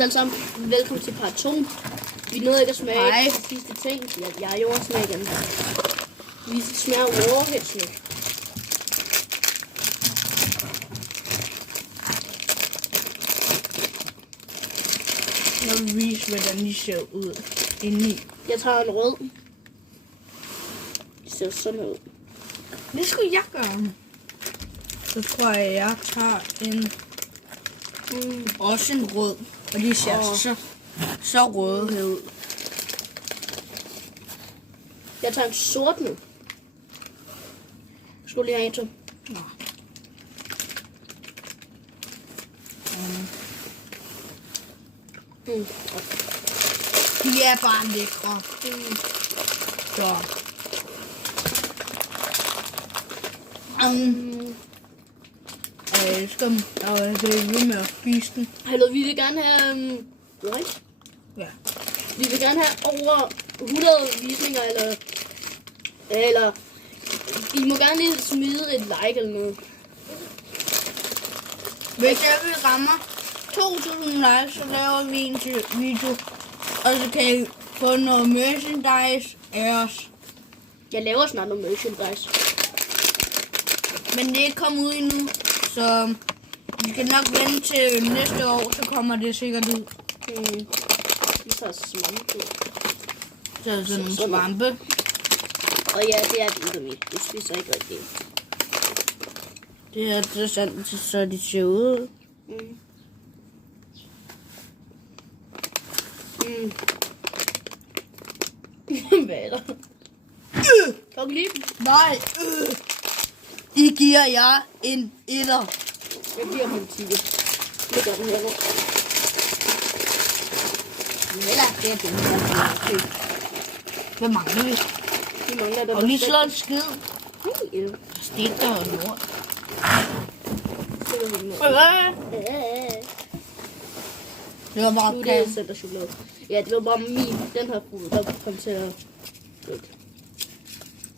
Alle sammen, velkommen til part 2. Vi nåede ikke at smage de sidste ting. Jeg er jordensmag igen. Vi smager warheads nu. Jeg vil vise, hvordan de ser ud indeni. Jeg tager en rød. De ser sådan ud. Det skulle jeg gøre. Så tror jeg tager en... Også en rød. Og de ser så røde ud. Jeg tager en sort nu. Skulle lige have en til. Nå. De er bare lækre. Så. Jeg elsker dem, og jeg vil ved med at spise den. Hallo, vi vil gerne have... right? Ja. Vi vil gerne have over 100 visninger, eller... I må gerne lige smide et like eller noget. Hvis vi rammer 2.000 likes, så laver vi en til video. Og så kan I få noget merchandise af os. Jeg laver snart noget merchandise. Men det er ikke kommet ud endnu, så vi skal nok vente til næste år, så kommer det sikkert ud. Vi tager svampe. Så er det sådan nogle svampe. Og ja, det er vitamin. Det spiser ikke rigtig. Det er interessant, så de ser ud. Hvad er der? Kan du lide dem? Nej. I giver jeg en etter. Jeg giver ham en 10. Det gør den her nu. Det er den her. Hvad mangler vi? De mangler der. Og lige slå en skid. Helt. Stik der og lort. Det var bare Nu er det center chokolade. Ja, det var bare min. Den her fod, der kom til at...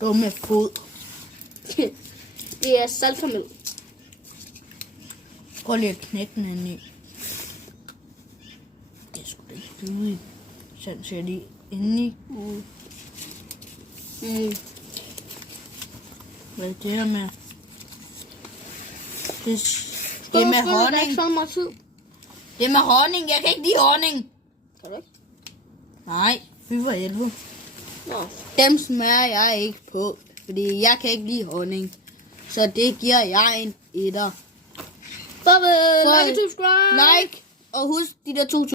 Dumme fod. Det er saltkaramel. Prøv lige at knække den ind i. Det er sgu da ikke ude i. Sådan ser de indeni. Hvad er det her med? Det er med honning. Ikke så meget tid. Det er med honning. Jeg kan ikke lide honning. Kan du ikke? Nej, fy for helvede. Nå. Dem smager jeg ikke på, fordi jeg kan ikke lide honning. Så det giver jeg en etter. Farvel. Like og subscribe. Like, og husk de der 2